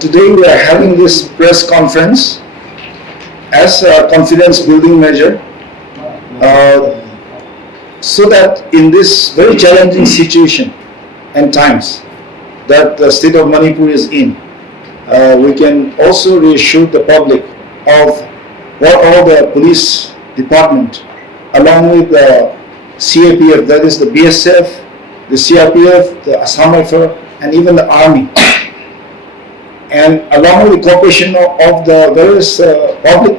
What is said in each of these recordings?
today we are having this press conference as a confidence building measure, so that in this very challenging situation and times that the state of Manipur is in, we can also reassure the public of what all the police department, along with the CAPF, that is the BSF, the CRPF, the Assam Rifle, and even the army, and along with the cooperation of the various public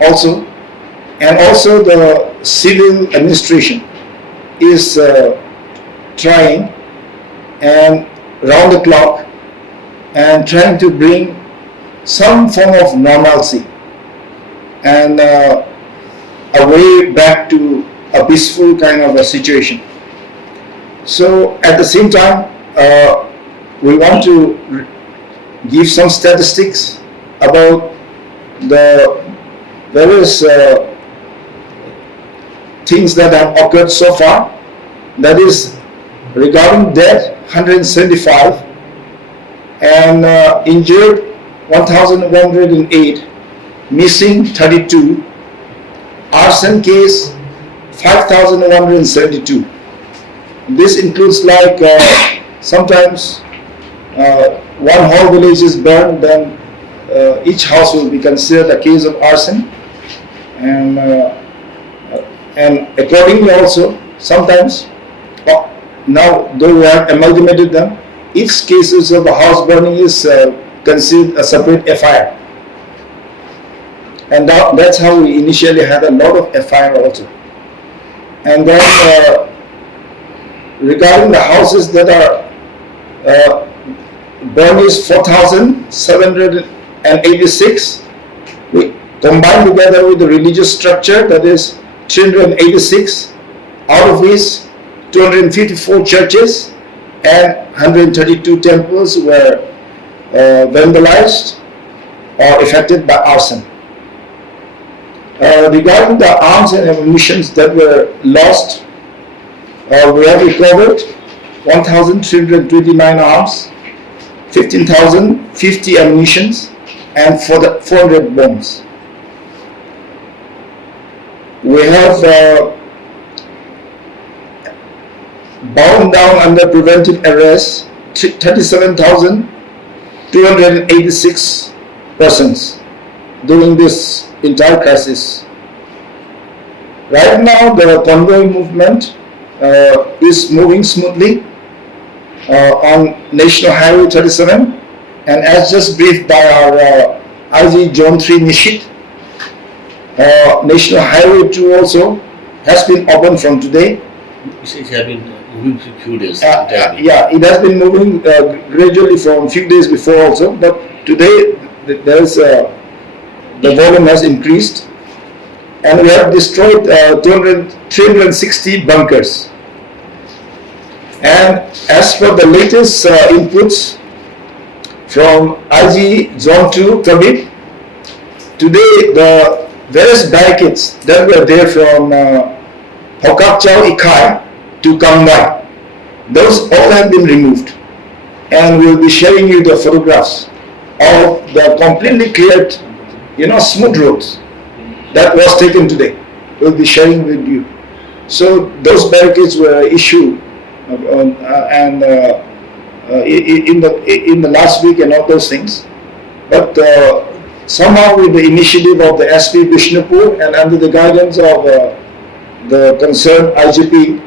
also, and also the civil administration is trying and round the clock and trying to bring some form of normalcy and a way back to a peaceful kind of a situation. So at the same time, we want to give some statistics about the various things that have occurred so far. That is, regarding death 175 and injured 1,108, missing 32, arson case 5,172. This includes like sometimes one whole village is burned, then each house will be considered a case of arson, and accordingly also sometimes, now though we have amalgamated them, each cases of a house burning is considered a separate FIR, and that's how we initially had a lot of FIR also. And then regarding the houses that are burned is 4,786. We combined together with the religious structure, that is 386, out of which 254 churches and 132 temples were vandalized or affected by arson. Regarding the arms and ammunition that were lost, we have recovered 1,329 arms, 15,050 ammunitions, and 400 bombs. We have bound down under preventive arrest 37,286 persons during this entire crisis. Right now, the convoy movement is moving smoothly on National Highway 37, and as just briefed by our IG Zone 3 Nishit, National Highway 2 also has been opened from today. It has been moving for a few days. Yeah, it has been moving gradually from a few days before also, but today there's the volume has increased, and we have destroyed 360 bunkers. And as per the latest inputs from IG Zone 2 Kabir, today the various barricades that were there from Phougakchao Ikhai to Kangvai, those all have been removed, and we'll be sharing you the photographs of the completely cleared, smooth roads that was taken today. We'll be sharing with you. So those barricades were issued and in the last week and all those things, but somehow with the initiative of the SP Bishnupur and under the guidance of the concerned IGP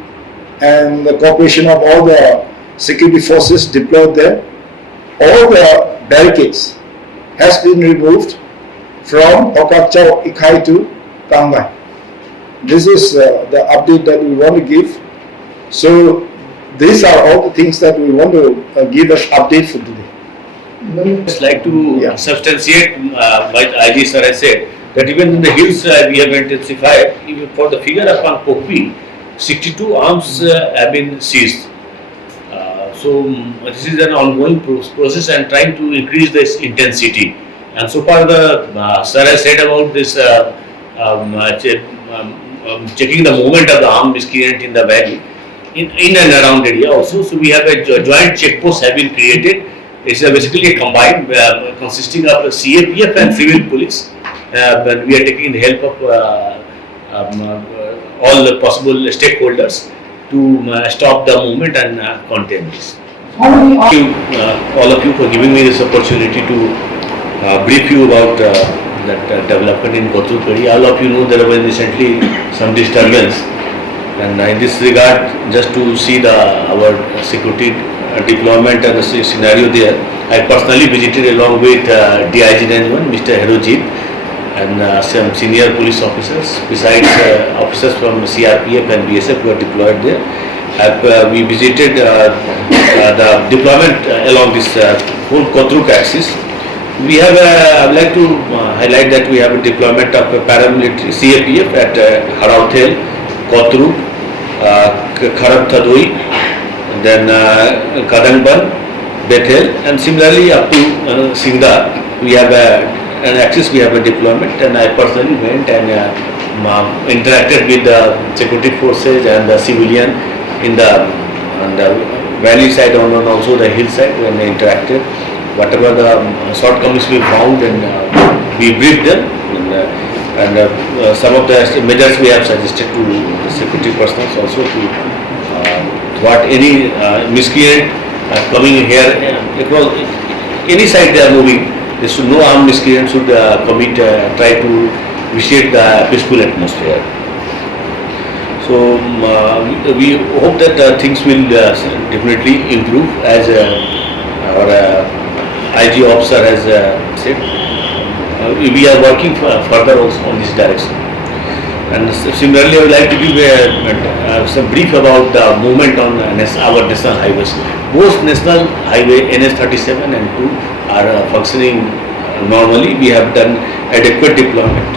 and the cooperation of all the security forces deployed there, all the barricades has been removed from Phougakchao Ikhai to Kangvai. This is the update that we want to give. So these are all the things that we want to give us update for today. I just like to substantiate what IG sir has said, that even in the hills we have intensified. Even for the figure upon Kokpi, 62 arms have been seized. So this is an ongoing process and trying to increase this intensity. And so far the sir has said about this checking the movement of the armed miscreant in the valley, in and around area also. So we have a joint checkpost have been created, It's basically a combined consisting of CAPF and civil police. But we are taking the help of all the possible stakeholders to stop the movement and contain this. Thank you, all of you, for giving me this opportunity to brief you about that development in Kotrupedi. All of you know there was recently some disturbance, and in this regard, just to see our security deployment and the scenario there, I personally visited along with DIG 91, Mr. Herojit, and some senior police officers, besides officers from CRPF and BSF who are deployed there. We visited the deployment along this whole Kotruk axis. We have, I would like to highlight that we have a deployment of a paramilitary CAPF at Harauthel, Kotruk, Kharab Thadoi, then Kadangban, Bethel, and similarly up to Singda. We have an axis, we have a deployment, and I personally went and interacted with the security forces and the civilian in the valley side and also the hillside when they interacted. Whatever the shortcomings we found, and we briefed them, and some of the measures we have suggested to the security personnel also to what any miscreant coming here across any side they are moving, they should no armed miscreant should try to vitiate the peaceful atmosphere. So we hope that things will definitely improve, as our IG officer has said. We are working further also on this direction. And similarly, I would like to give some brief about the movement on our national highways. Both national highway NS37 and 2 are functioning normally. We have done adequate deployment.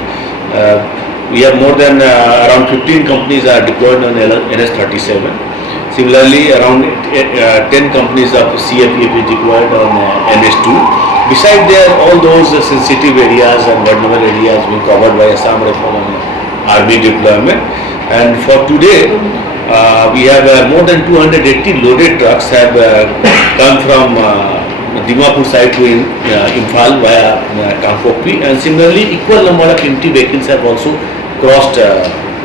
We have more than around 15 companies are deployed on NS37. Similarly, around 10 companies of CFPF is deployed on NS2. Besides there, all those sensitive areas and vulnerable areas being covered by Assam Rifle and Army deployment. And for today, we have more than 280 loaded trucks have come from Dimapur side to Imphal via Kangvai, and similarly equal number of empty vehicles have also crossed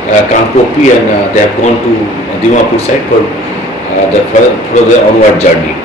Kangvai, and they have gone to Dimapur side for the onward journey.